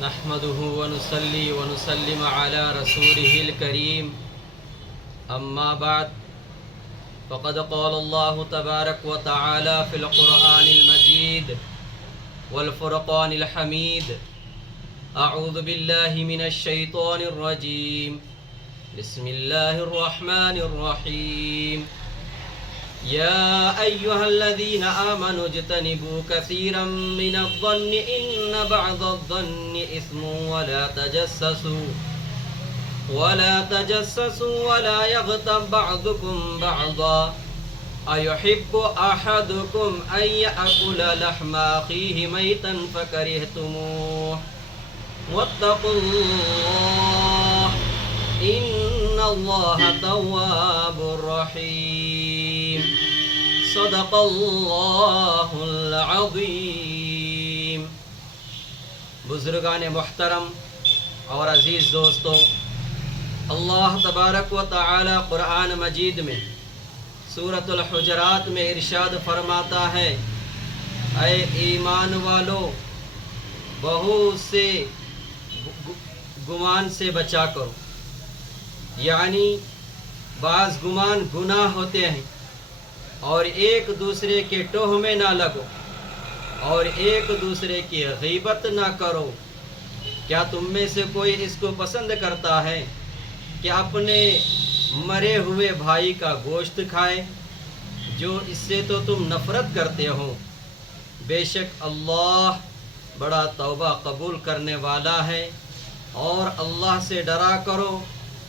نحمده ونصلي ونسلم على رسوله الكريم أما بعد فقد قال الله تبارك وتعالى في القرآن المجيد والفرقان الحميد أعوذ بالله من الشيطان الرجيم بسم الله الرحمن الرحيم يا أيها الذين آمنوا اجتنبوا كثيرا من الظن إن بعض الظن إثم ولا تجسسوا ولا يغتب بعضكم بعضا أيحب أحدكم أن يأكل لحم أخيه ميتا فكرهتموه واتقوا الله إن الله تواب رحيم صدق اللہ العظیم۔ بزرگان محترم اور عزیز دوستو، اللہ تبارک و تعالی قرآن مجید میں سورۃ الحجرات میں ارشاد فرماتا ہے، اے ایمان والو، بہت سے گمان سے بچا کرو، یعنی بعض گمان گناہ ہوتے ہیں، اور ایک دوسرے کے ٹوہ میں نہ لگو، اور ایک دوسرے کی غیبت نہ کرو۔ کیا تم میں سے کوئی اس کو پسند کرتا ہے کہ اپنے مرے ہوئے بھائی کا گوشت کھائے، جو اس سے تو تم نفرت کرتے ہو؟ بے شک اللہ بڑا توبہ قبول کرنے والا ہے، اور اللہ سے ڈرا کرو،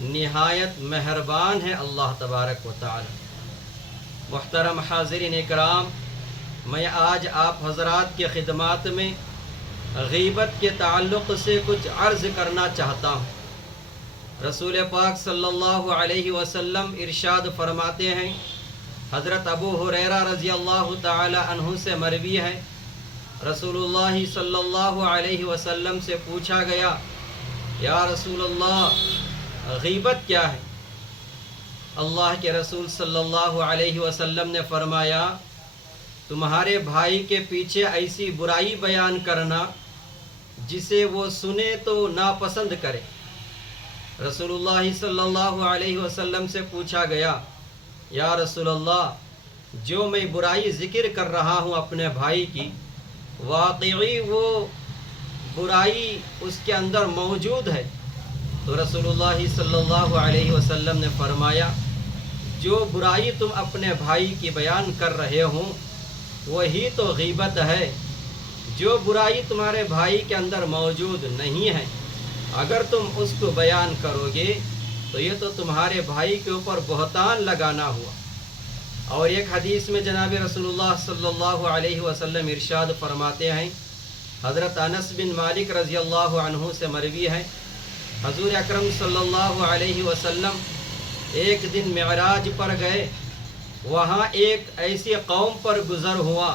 نہایت مہربان ہے اللہ تبارک و تعالی۔ محترم حاضرین اکرام، میں آج آپ حضرات کے خدمات میں غیبت کے تعلق سے کچھ عرض کرنا چاہتا ہوں۔ رسول پاک صلی اللہ علیہ وسلم ارشاد فرماتے ہیں، حضرت ابو ہریرہ رضی اللہ تعالی عنہ سے مروی ہے، رسول اللہ صلی اللہ علیہ وسلم سے پوچھا گیا، یا رسول اللہ، غیبت کیا ہے؟ اللہ کے رسول صلی اللہ علیہ وسلم نے فرمایا، تمہارے بھائی کے پیچھے ایسی برائی بیان کرنا جسے وہ سنے تو ناپسند کرے۔ رسول اللہ صلی اللہ علیہ وسلم سے پوچھا گیا، یا رسول اللہ، جو میں برائی ذکر کر رہا ہوں اپنے بھائی کی، واقعی وہ برائی اس کے اندر موجود ہے؟ تو رسول اللہ صلی اللہ علیہ وسلم نے فرمایا، جو برائی تم اپنے بھائی کی بیان کر رہے ہو وہی تو غیبت ہے۔ جو برائی تمہارے بھائی کے اندر موجود نہیں ہے، اگر تم اس کو بیان کرو گے تو یہ تو تمہارے بھائی کے اوپر بہتان لگانا ہوا۔ اور ایک حدیث میں جناب رسول اللہ صلی اللہ علیہ وسلم ارشاد فرماتے ہیں، حضرت انس بن مالک رضی اللہ عنہ سے مروی ہے، حضور اکرم صلی اللہ علیہ وسلم ایک دن معراج پر گئے، وہاں ایک ایسی قوم پر گزر ہوا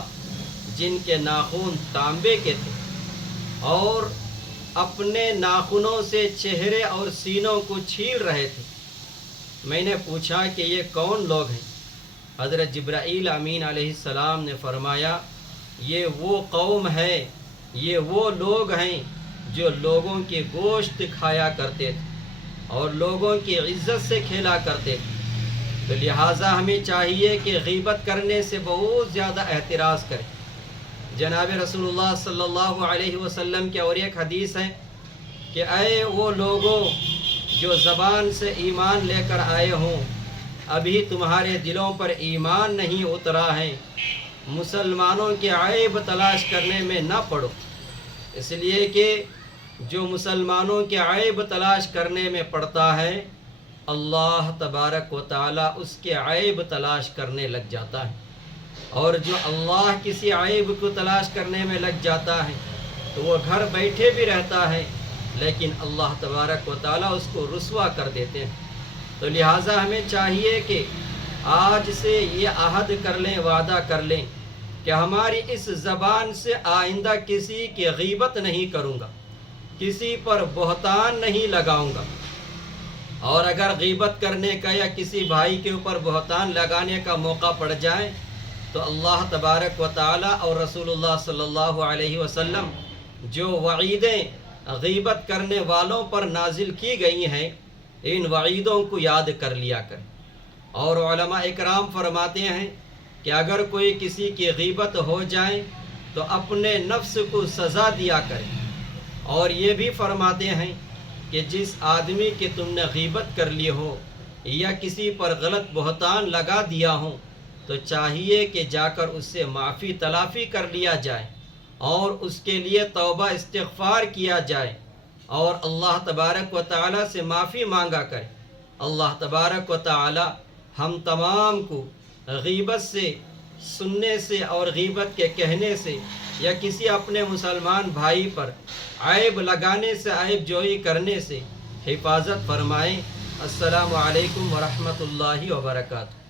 جن کے ناخن تانبے کے تھے، اور اپنے ناخنوں سے چہرے اور سینوں کو چھیل رہے تھے۔ میں نے پوچھا کہ یہ کون لوگ ہیں؟ حضرت جبرائیل امین علیہ السلام نے فرمایا، یہ وہ قوم ہے، یہ وہ لوگ ہیں جو لوگوں کے گوشت کھایا کرتے تھے اور لوگوں کی عزت سے کھیلا کرتے تھے۔ تو لہٰذا ہمیں چاہیے کہ غیبت کرنے سے بہت زیادہ احتراز کریں۔ جناب رسول اللہ صلی اللہ علیہ وسلم کی اور ایک حدیث ہے کہ اے وہ لوگوں جو زبان سے ایمان لے کر آئے ہوں، ابھی تمہارے دلوں پر ایمان نہیں اترا ہے، مسلمانوں کے عیب تلاش کرنے میں نہ پڑو، اس لیے کہ جو مسلمانوں کے عیب تلاش کرنے میں پڑتا ہے، اللہ تبارک و تعالی اس کے عیب تلاش کرنے لگ جاتا ہے، اور جو اللہ کسی عیب کو تلاش کرنے میں لگ جاتا ہے تو وہ گھر بیٹھے بھی رہتا ہے، لیکن اللہ تبارک و تعالی اس کو رسوا کر دیتے ہیں۔ تو لہٰذا ہمیں چاہیے کہ آج سے یہ عہد کر لیں، وعدہ کر لیں کہ ہماری اس زبان سے آئندہ کسی کی غیبت نہیں کروں گا، کسی پر بہتان نہیں لگاؤں گا، اور اگر غیبت کرنے کا یا کسی بھائی کے اوپر بہتان لگانے کا موقع پڑ جائے تو اللہ تبارک و تعالی اور رسول اللہ صلی اللہ علیہ وسلم جو وعیدیں غیبت کرنے والوں پر نازل کی گئی ہیں، ان وعیدوں کو یاد کر لیا کر۔ اور علماء اکرام فرماتے ہیں کہ اگر کوئی کسی کی غیبت ہو جائے تو اپنے نفس کو سزا دیا کرے۔ اور یہ بھی فرماتے ہیں کہ جس آدمی کی تم نے غیبت کر لی ہو یا کسی پر غلط بہتان لگا دیا ہو تو چاہیے کہ جا کر اس سے معافی تلافی کر لیا جائے اور اس کے لیے توبہ استغفار کیا جائے اور اللہ تبارک و تعالی سے معافی مانگا کرے۔ اللہ تبارک و تعالی ہم تمام کو غیبت سے سننے سے اور غیبت کے کہنے سے یا کسی اپنے مسلمان بھائی پر عیب لگانے سے، عیب جوئی کرنے سے حفاظت فرمائے۔ السلام علیکم ورحمۃ اللہ وبرکاتہ۔